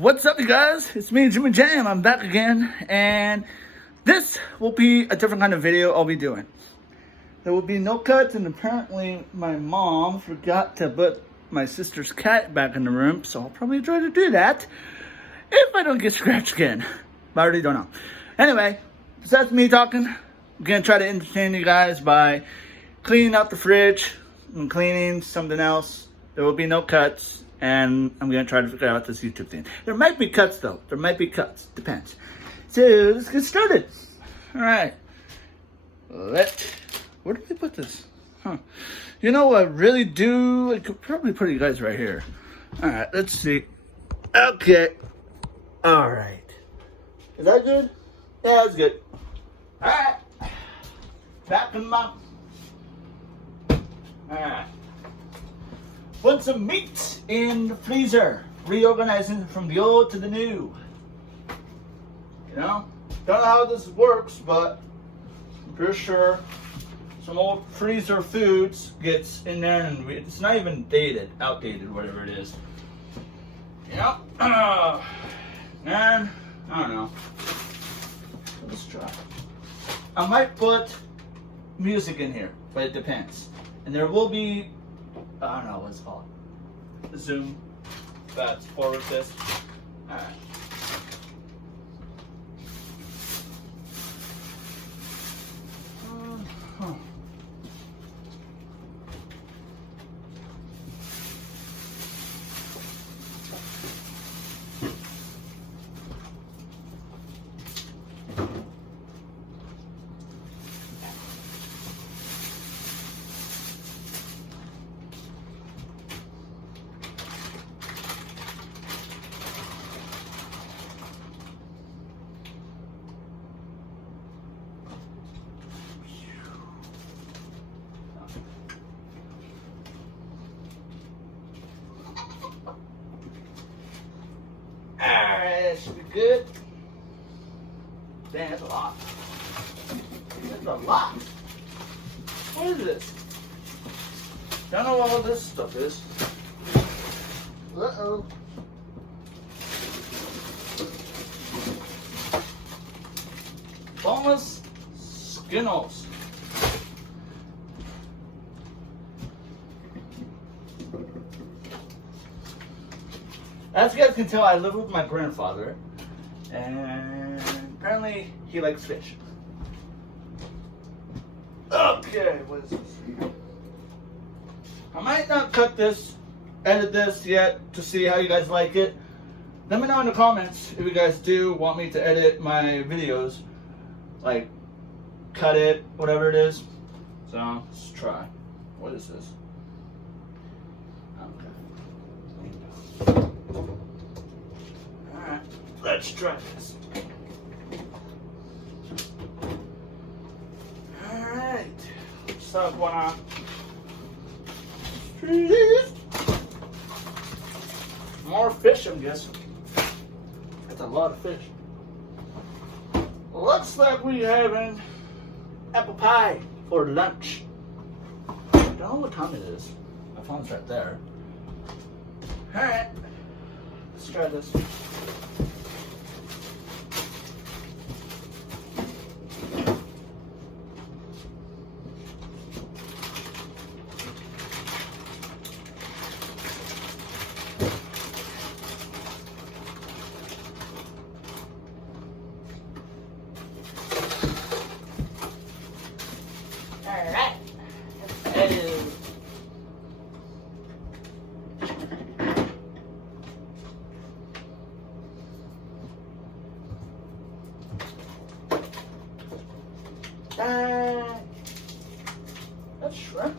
What's up, you guys? It's me, Jimmy Jam. I'm back again, and this will be a different kind of video I'll be doing. There will be no cuts, and apparently my mom forgot to put my sister's cat back in the room, so I'll probably try to do that if I don't get scratched again. But I already don't know. Anyway, besides me talking, I'm gonna try to entertain you guys by cleaning out the fridge and cleaning something else. There will be no cuts. And I'm going to try to figure out this YouTube thing. There might be cuts, though. There might be cuts. Depends. So, let's get started. All right. Where did we put this? Huh. You know what I really do? I could probably put you guys right here. All right. Let's see. Okay. All right. Is that good? Yeah, that's good. All right. Back in my... All right. Put some meat in the freezer. Reorganizing from the old to the new. You know? Don't know how this works, but I'm pretty sure some old freezer foods gets in there and it's not even dated, outdated, whatever it is. You know? Man, I don't know. Let's try. I might put music in here, but it depends. And there will be, I don't know what it's called. Zoom. That's forward this. Alright. That should be good. Damn, that's a lot. That's a lot. What is this? Don't know what all this stuff is. Uh-oh. Boneless Skittles. As you guys can tell, I live with my grandfather, and apparently he likes fish. Okay, what is this? I might not cut this, edit this yet to see how you guys like it. Let me know in the comments if you guys do want me to edit my videos, like cut it, whatever it is. So let's try. What is this? Alright, let's try this. Alright, let's start one on. More fish, I'm guessing. That's a lot of fish. Looks like we're having apple pie for lunch. I don't know what time it is. My phone's right there. Alright, let's try this. Alright, let's do. That's shrimp.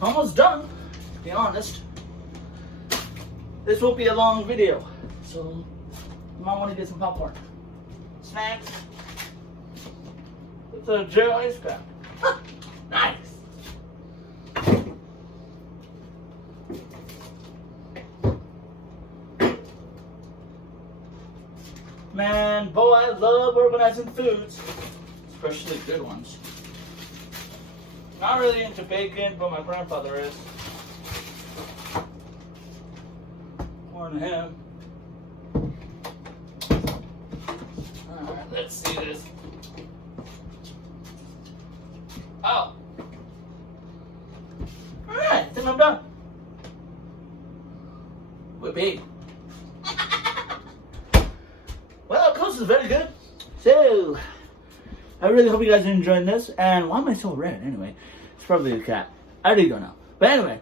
Almost done, to be honest. This will be a long video, so you might want to get some popcorn. Snacks. It's a gel ice pack. Nice. Man, boy, I love organizing foods, especially good ones. Not really into bacon, but my grandfather is. More than him. Alright, let's see this. Oh. Alright, I think I'm done. Whippy. Well, Coast is very good. So, I really hope you guys are enjoying this. And why am I so red anyway? It's probably a cat. I really don't know. But anyway,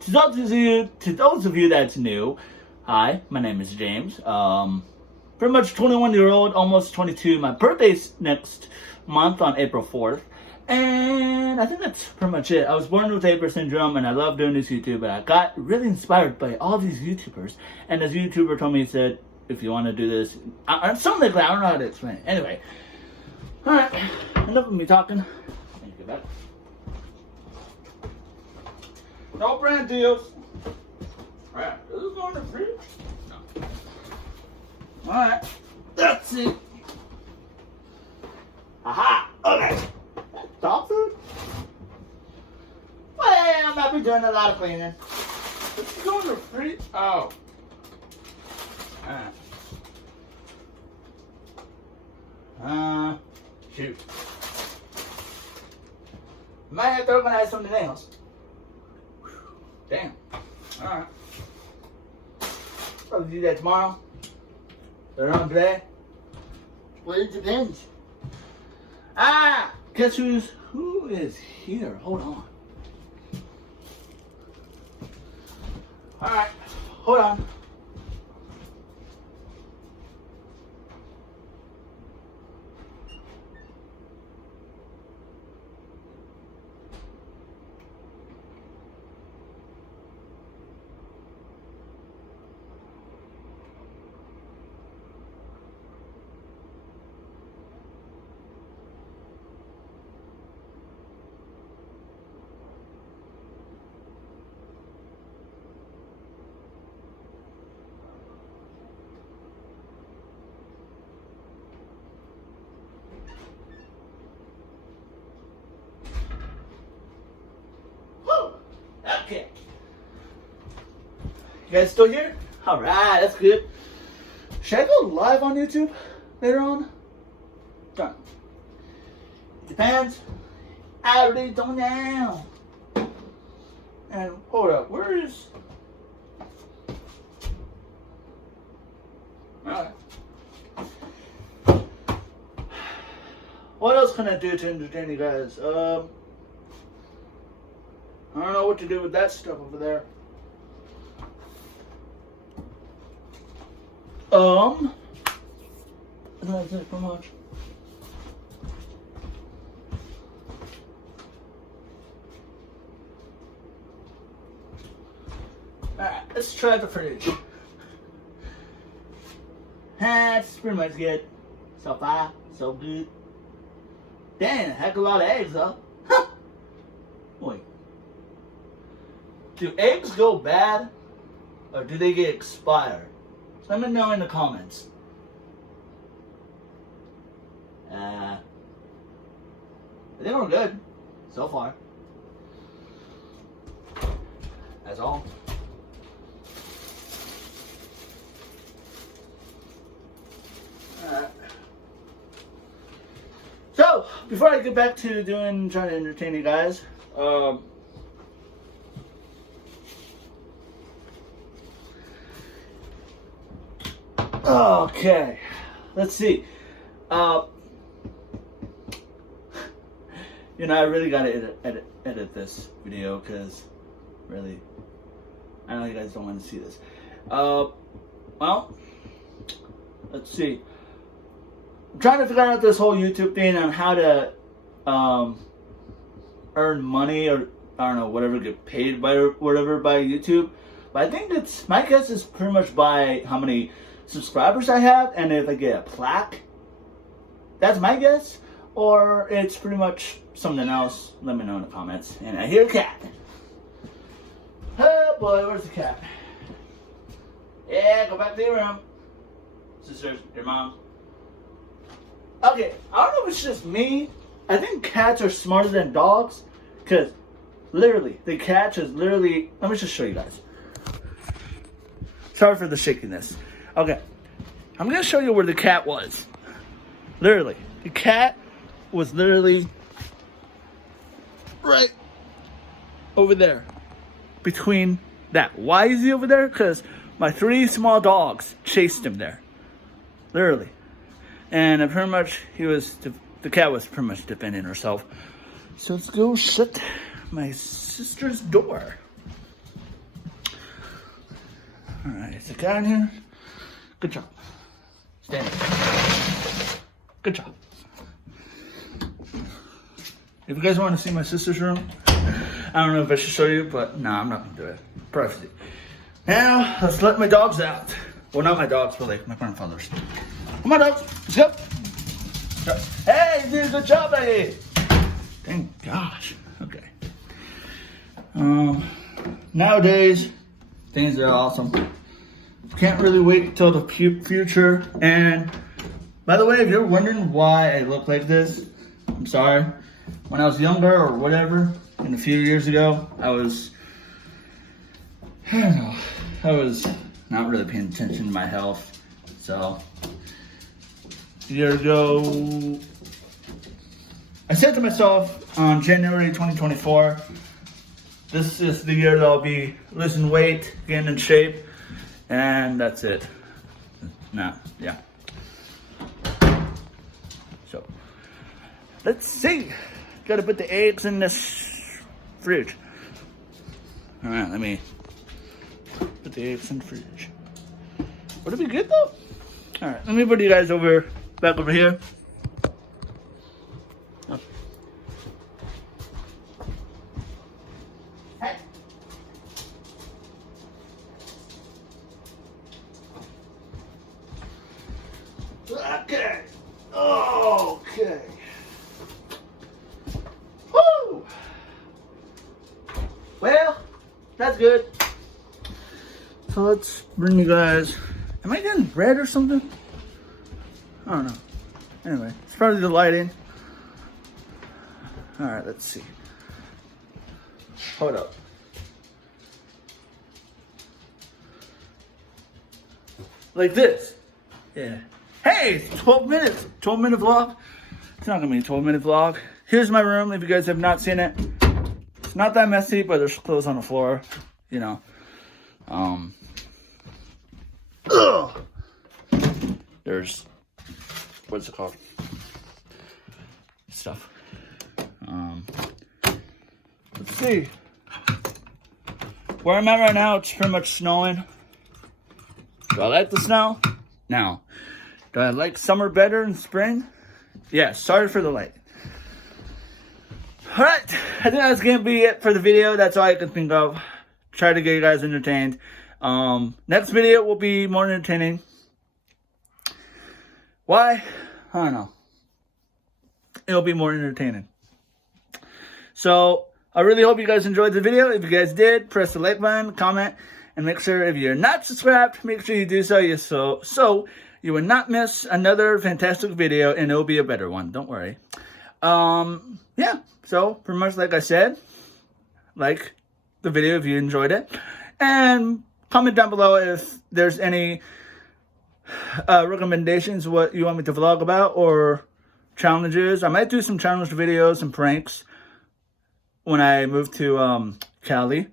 to those of you that's new, hi, my name is James. Pretty much 21-year-old, almost 22. My birthday's next month on April 4th. And I think that's pretty much it. I was born with apert syndrome, and I love doing this YouTube, but I got really inspired by all these YouTubers. And this YouTuber told me, he said, if you want to do this, something like that, I don't know how to explain it. Anyway, alright, enough of me talking. Let me get back. No brand deals. Alright, this is going to free. No. Alright, let's see. Aha, okay. Dog food? Well, I'm not be doing a lot of cleaning. This is going to free. Oh. Shoot. Might have to organize some of the nails. Damn. Alright. Probably do that tomorrow. Later on today. Well, it depends. Guess who is here? Hold on. Alright. Hold on. Okay. You guys still here? Alright, that's good. Should I go live on YouTube later on? Done. Depends. I really don't know. And hold up, where is... Alright. What else can I do to entertain you guys? I don't know what to do with that stuff over there. That's it for much. Alright, let's try the fridge. That's pretty much good. So far, so good. Damn, heck of a lot of eggs though. Huh. Wait. Do eggs go bad, or do they get expired? Let me know in the comments. I think we're good, so far. That's all. Alright. So, before I get back to trying to entertain you guys, okay, let's see. I really gotta edit this video because, really, I know you guys don't want to see this. Well, let's see. I'm trying to figure out this whole YouTube thing on how to earn money, or I don't know, whatever, get paid by whatever by YouTube. But I think my guess is pretty much by how many subscribers I have, and if I get a plaque. That's my guess. Or it's pretty much something else. Let me know in the comments. And I hear a cat. Oh boy, where's the cat? Yeah, go back to your room. Sisters, your mom. Okay, I don't know if it's just me, I think cats are smarter than dogs, because literally, the cat is literally, let me just show you guys. Sorry for the shakiness. Okay, I'm going to show you where the cat was. Literally, the cat was literally right over there, between that. Why is he over there? Because my 3 small dogs chased him there. Literally. And pretty much, the cat was pretty much defending herself. So let's go shut my sister's door. Alright, is the cat in here? Good job. Stand up. Good job. If you guys want to see my sister's room, I don't know if I should show you, but no, I'm not going to do it. Privacy. Now, let's let my dogs out. Well, not my dogs, but like my grandfather's. Come on, dogs. Let's go. Hey, you did a good job, lady. Thank gosh. Okay. Nowadays, things are awesome. Can't really wait till the future. And by the way, if you're wondering why I look like this, I'm sorry. When I was younger or whatever, a few years ago, I don't know, I was not really paying attention to my health. So, a year ago, I said to myself on January 2024, this is the year that I'll be losing weight, getting in shape, and that's it. Yeah. So, let's see. Gotta put the eggs in this fridge. Alright, let me put the eggs in the fridge. Would it be good though? Alright, let me put you guys back over here. Oh. Hey. Okay. Okay. Woo! Well, that's good. So let's bring you guys. Am I getting red or something? I don't know. Anyway, it's probably the lighting. Alright, let's see. Hold up. Like this. Yeah. Hey, 12 minutes. 12-minute vlog. It's not gonna be a 12-minute vlog. Here's my room if you guys have not seen it. It's not that messy, but there's clothes on the floor. You know. There's, what's it called? Stuff. Let's see. Where I'm at right now, it's pretty much snowing. Do I like the snow? No. Do I like summer better than spring? Yeah, sorry for the light. Alright, I think that's going to be it for the video. That's all I can think of. Try to get you guys entertained. Next video will be more entertaining. Why? I don't know. It'll be more entertaining. So, I really hope you guys enjoyed the video. If you guys did, press the like button, comment, and make sure if you're not subscribed, make sure you do so. So you will not miss another fantastic video, and it'll be a better one. Don't worry. Yeah. So, pretty much like I said, like the video if you enjoyed it. And comment down below if there's any recommendations, what you want me to vlog about, or challenges. I might do some challenge videos and pranks when I move to Cali.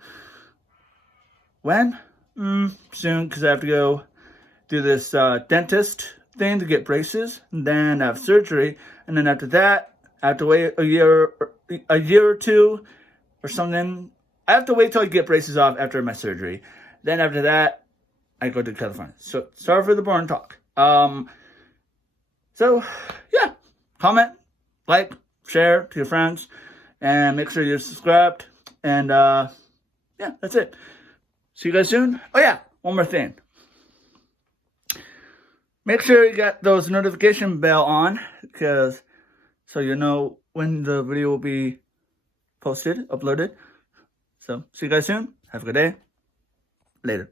When? Soon, because I have to go do this dentist thing to get braces, and then have surgery, and then after that, I have to wait a year or two or something. I have to wait till I get braces off after my surgery. Then after that, I go to California. So sorry for the boring talk. So yeah, comment, like, share to your friends, and make sure you're subscribed. And yeah, that's it. See you guys soon. Oh yeah, one more thing. Make sure you got those notification bell on, because so you know when the video will be posted, uploaded. So see you guys soon. Have a good day. Later.